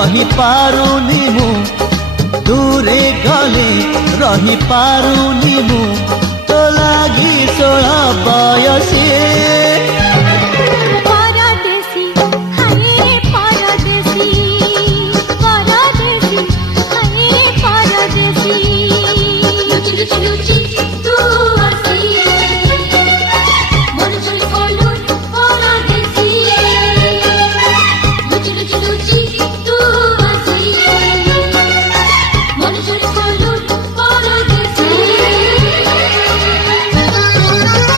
रही पारुनी मु दूरे गले रही पारुनी मु तो लागी 16 बयसी